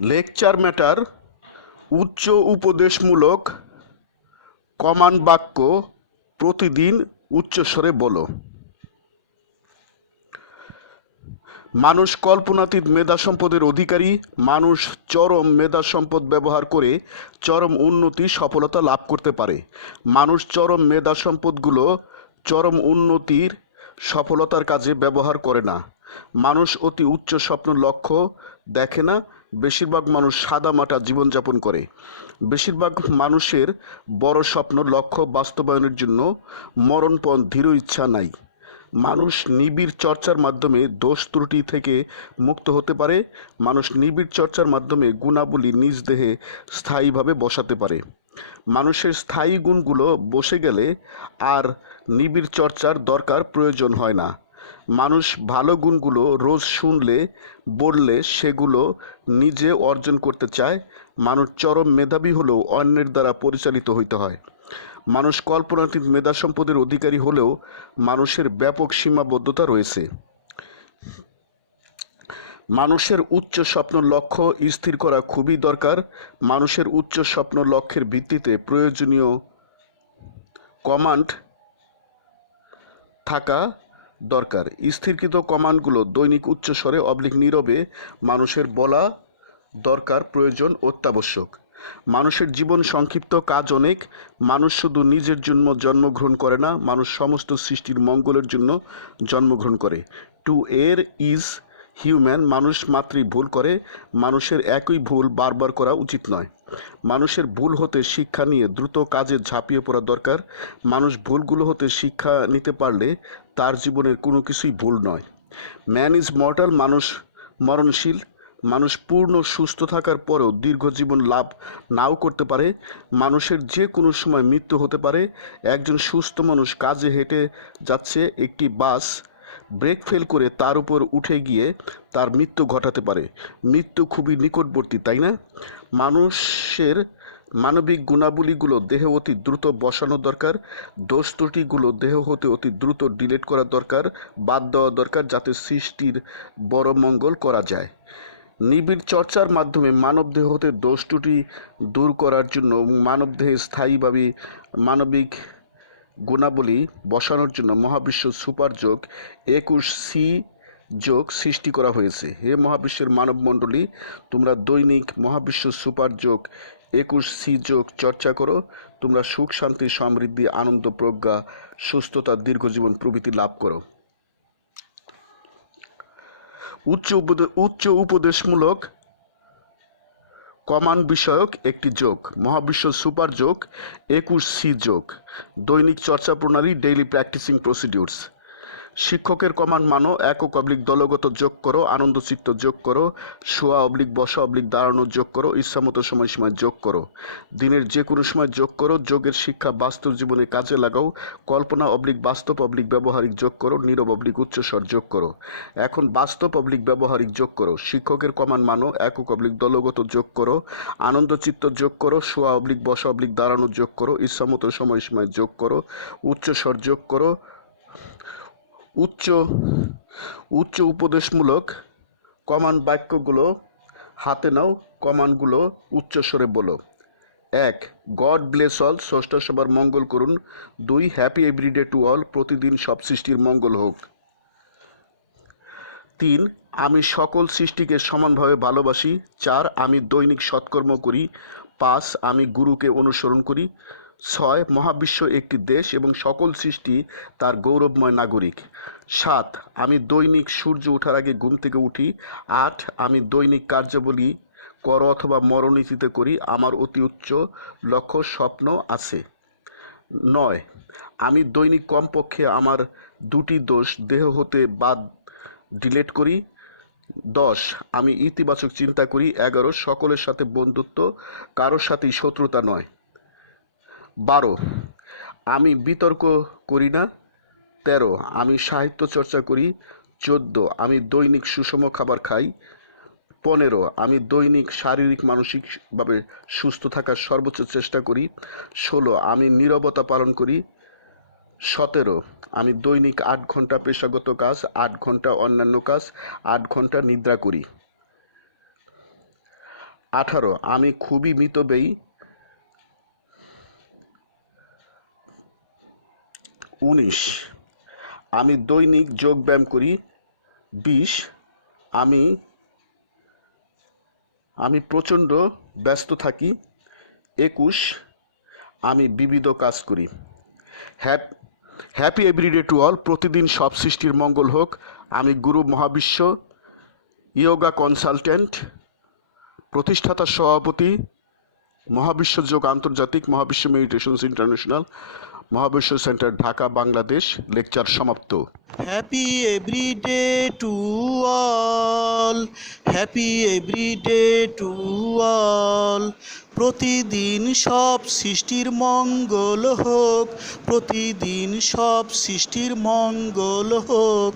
Lecture matter, উচ্চ উপদেশমূলক কমান বাক্য প্রতিদিন উচ্চস্বরে বলো। মানুষ কল্পনাতীত মেধা সম্পদের অধিকারী, মানুষ চরম মেধা সম্পদ ব্যবহার করে চরম উন্নতি, সফলতা লাভ করতে পারে। মানুষ চরম মেধা সম্পদগুলো চরম উন্নতির, সফলতার কাজে ব্যবহার করে না। মানুষ অতি উচ্চ স্বপ্ন লক্ষ্য দেখে না বেশিরভাগ মানুষ সাদামাটা জীবনযাপন করে। বেশিরভাগ মানুষের বড় স্বপ্ন, লক্ষ্য বাস্তবায়নের জন্য মরণপণ ধীর ইচ্ছা নাই। মানুষ নিবিড় চর্চার মাধ্যমে দোষ ত্রুটি থেকে মুক্ত হতে পারে। মানুষ নিবিড় চর্চার মাধ্যমে গুণাবলী নিজ দেহে স্থায়ীভাবে বসাতে পারে। মানুষের স্থায়ী গুণগুলো বসে গেলে আর নিবিড় চর্চার দরকার প্রয়োজন হয় না। মানুষ ভালো গুণগুলো রোজ শুনলে, বললে সেগুলো নিজে অর্জন করতে চায়। মানুষ চরম মেধাবী হলেও অন্যের দ্বারা পরিচালিত হইতে হয়। মানুষ কল্পনাতীত মেধা সম্পদের অধিকারী হলেও মানুষের ব্যাপক সীমাবদ্ধতা রয়েছে। মানুষের উচ্চ স্বপ্ন লক্ষ্য স্থির করা খুবই দরকার। মানুষের উচ্চ স্বপ্ন লক্ষ্যের ভিত্তিতে প্রয়োজনীয় কমান্ড থাকা দরকার। স্থিরকৃত কমান্ডগুলো দৈনিক উচ্চস্বরে অবলিক নীরবে মানুষের বলা দরকার প্রয়োজন অত্যাবশ্যক। মানুষের জীবন সংক্ষিপ্ত কাজ অনেক, মানুষ শুধু নিজের জন্য জন্মগ্রহণ করে না, মানুষ সমস্ত সৃষ্টির মঙ্গলের জন্য জন্মগ্রহণ করে। টু এর ইজ হিউম্যান, মানুষ মাত্রই ভুল করে, মানুষের একই ভুল বারবার করা উচিত নয়। মানুষের ভুল হতে শিক্ষা নিয়ে দ্রুত কাজে ঝাঁপিয়ে পড়া দরকার। মানুষ ভুলগুলো হতে শিক্ষা নিতে পারলে তার জীবনের কোনো কিছুই ভুল নয়। ম্যান ইজ মর্টাল, মানুষ মরণশীল। মানুষ পূর্ণ সুস্থ থাকার পরেও দীর্ঘ জীবন লাভ নাও করতে পারে। মানুষের যে কোনো সময় মৃত্যু হতে পারে। একজন সুস্থ মানুষ কাজে হেঁটে যাচ্ছে একটি বাস ব্রেক ফেল করে তার উপর উঠে গিয়ে তার মৃত্যু ঘটাতে পারে। মৃত্যু খুবই নিকটবর্তী, তাই না? মানুষের মানবিক গুণাবলীগুলো দেহে অতি দ্রুত বসানো দরকার, দোষ ত্রুটিগুলো দেহ হতে অতি দ্রুত ডিলেট করা দরকার, বাদ দেওয়া দরকার যাতে সৃষ্টির বড় মঙ্গল করা যায়। নিবিড় চর্চার মাধ্যমে মানবদেহ হতে দোষ ত্রুটি দূর করার জন্য মানবদেহে স্থায়ীভাবে মানবিক গুণাবলী বসানোর জন্য মহাবিশ্ব সুপার যোগ একুশ সি যোগ সৃষ্টি করা হয়েছে। হে মহাবিশ্বের মানবমণ্ডলী, তোমরা দৈনিক মহাবিশ্ব সুপার যোগ একুশ সি যোগ চর্চা করো। তোমরা সুখ, শান্তি, সমৃদ্ধি, আনন্দ, প্রজ্ঞা, সুস্থতা, দীর্ঘজীবন প্রভৃতি লাভ করো। উচ্চ উপদে- উচ্চ উপদেশমূলক কমান বিষয়ক একটি যোগ, মহাবিশ্ব সুপার যোগ, একুশ সি যোগ, দৈনিক চর্চা প্রণালী ডেইলি প্র্যাকটিসিং প্রসিডিউরস। শিক্ষকের কমান মানো একক অবলিক দলগত যোগ করো আনন্দচিত্ত যোগ করো শোয়া অবলিক বসা অবলিক দাঁড়ানো যোগ করো ইচ্ছামতো সময়সীমায় যোগ করো দিনের যে কোনো সময় যোগ করো যোগের শিক্ষা বাস্তব জীবনে কাজে লাগাও কল্পনা অবলিক বাস্তব অবলিক ব্যবহারিক যোগ করো নীরব অবলিক উচ্চস্বর যোগ করো এখন বাস্তব অবলিক ব্যবহারিক যোগ করো শিক্ষকের কমান মানো একক অবলিক দলগত যোগ করো আনন্দচিত্ত যোগ করো শোয়া অবলিক বসা অবলিক দাঁড়ানো যোগ করো ইচ্ছামতো সময়সীমায় যোগ করো উচ্চস্বর যোগ করো উচ্চ উচ্চ উপদেশমূলক কমান বাক্যগুলো হাতে নাও কমানগুলো উচ্চস্বরে বলো। এক, গড ব্লেস অল, ষষ্ঠ সবার মঙ্গল করুন। দুই, হ্যাপি এভরিডে টু অল, প্রতিদিন সব সৃষ্টির মঙ্গল হোক। তিন, আমি সকল সৃষ্টিকে সমানভাবে ভালোবাসি। চার, আমি দৈনিক সৎকর্ম করি। পাঁচ, আমি গুরুকে অনুসরণ করি। ছয় মহাবিশ্ব একটি দেশ এবং সকল সৃষ্টি তার গৌরবময় নাগরিক। সাত, আমি দৈনিক সূর্য ওঠার আগে ঘুম থেকে উঠি। আট, আমি দৈনিক কার্যাবলী কর অথবা মরণীতিতে করি, আমার অতি উচ্চ লক্ষ্য স্বপ্ন আছে। নয়, আমি দৈনিক কমপক্ষে আমার দুটি দোষ দেহ হতে বাদ ডিলেট করি। দশ, আমি ইতিবাচক চিন্তা করি। এগারো, সকলের সাথে বন্ধুত্ব, কারোর সাথেই শত্রুতা নয়। বারো। আমি বিতর্ক করি না, তেরো। আমি সাহিত্য চর্চা করি, চোদ্দ। আমি দৈনিক সুষম খাবার খাই, পনেরো। আমি দৈনিক শারীরিক, মানসিকভাবে সুস্থ থাকার সর্বোচ্চ চেষ্টা করি, ষোলো। আমি নীরবতা পালন করি, সতেরো। আমি দৈনিক আট ঘণ্টা পেশাগত কাজ, আট ঘণ্টা অন্যান্য কাজ, আট ঘণ্টা নিদ্রা করি। আঠারো। আমি খুবই মিতব্যয়ী উনিশ। আমি দৈনিক যোগব্যায়াম করি, বিশ। আমি আমি প্রচণ্ড ব্যস্ত থাকি, একুশ। আমি বিবিধ কাজ করি। Hap, happy everyday to all. প্রতিদিন সব সৃষ্টির মঙ্গল হোক। আমি গুরু মহাবিশ্ব, ইয়োগা কনসালটেন্ট, প্রতিষ্ঠাতা সভাপতি, মহাবিশ্ব যোগ আন্তর্জাতিক মহাবিশ্ব মেডিটেশনস ইন্টারন্যাশনাল। মহাবিশ্ব সেন্টার, ঢাকা, বাংলাদেশ। লেকচার সমাপ্ত। Happy everyday to all happy everyday to all প্রতিদিন সব সৃষ্টির মঙ্গল হোক। প্রতিদিন সব সৃষ্টির মঙ্গল হোক।